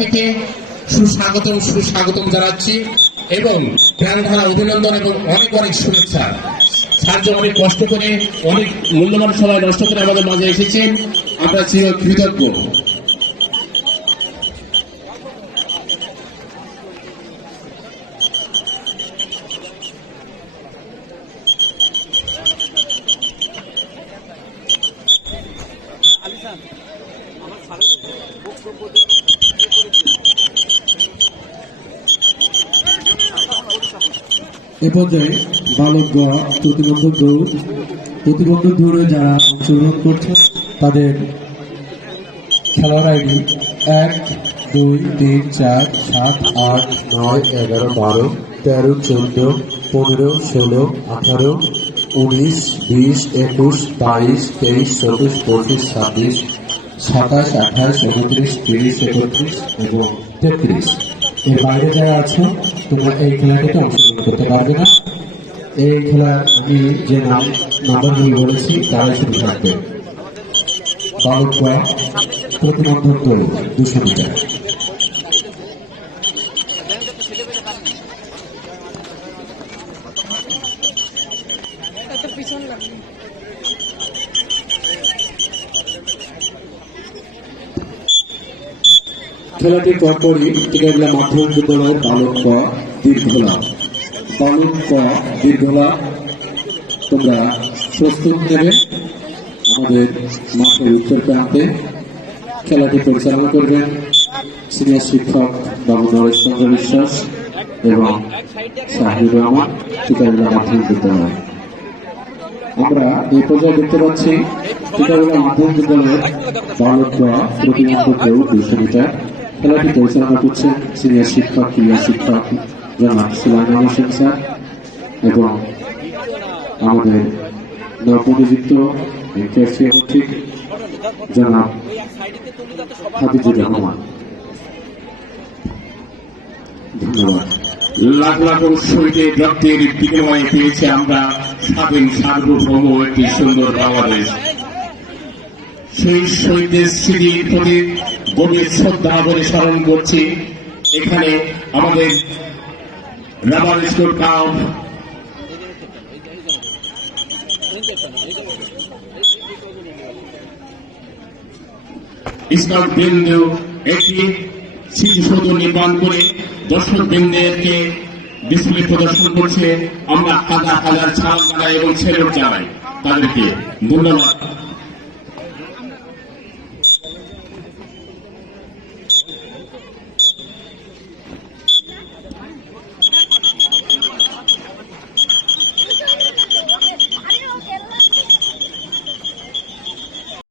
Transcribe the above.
থেকে সুস্বাগতম জানাচ্ছি এবং প্রাণঢালা অভিনন্দন এবং অনেক অনেক শুভেচ্ছা। স্যার অনেক কষ্ট করে অনেক মূল্যবান সময় নষ্ট করে আমাদের মাঝে এসেছেন, আমরা চির কৃতজ্ঞ। এ পর্যায়ে বালক গ প্রতিবন্ধক দৌড়। প্রতিবন্ধক দৌড়ে যারা অংশগ্রহণ করছে তাদের খেলোয়াড় আইডি 1, 2, 3, 4, 7, 8, 9, 11, 12, 13, 14, 15, 16, 18, 19, 20, 21, 22, 23, 24, 25, 26, 27, 28, 29, 30, 31 এবং 33। এর বাইরে যারা আছে তোমরা এই খেলাটিতে অংশগ্রহণ করতে পারবে না। এই খেলার আমি যে নাম্বারগুলি বলেছি তারাই শুরু থাকবে। বালক প্রতিবন্ধক দৌড় 200 মিটার। খেলাটির পরপরই টিকাগুলা মাধ্যমিক বিদ্যালয়ের বালক ক দীর্ঘলা। বালক ক দীর্ঘলা তোমরা প্রস্তুত নেবে আমাদের মাঠের উত্তর প্রান্তে। খেলাটি পরিচালনা করবেন সিনিয়র শিক্ষক বাবু নরেশ চন্দ্র বিশ্বাস এবং শাহিদুর রহমান, টিকাগুলা মাধ্যমিক বিদ্যালয়। আমরা এই পর্যায়ে দেখতে পাচ্ছি টিকাগুলা মাধ্যমিক বিদ্যালয়ের বালক ক প্রতিবন্ধক দৌড় 200 মিটার। খেলাটি পরিচালনা করছেন সিনিয়র শিক্ষক ক্রীড়া শিক্ষক জনাব সুলাইমান হোসেন স্যার এবং আমাদের নবনিযুক্ত কর্তৃক জনাব হাফিজুর রহমান। ধন্যবাদ। লাখ লাখ শহীদের রক্তের বিনিময়ে পেয়েছে আমরা স্বাধীন সার্বভৌম একটি সুন্দর বাংলাদেশ। সেই শহীদের স্মৃতির প্রতি গভীর শ্রদ্ধা বলে স্মরণ করছি। এখানে আমাদের রাবার স্কুল ক্লাব স্কাউট বৃন্দ একটি স্মৃতিসৌধ নির্মাণ করে দর্শক বৃন্দেরকে ডিসপ্লে প্রদর্শন করছে। আমরা হাজার হাজার ছাল জানাই এবং ছেলেও জানাই তাদেরকে ধন্যবাদ।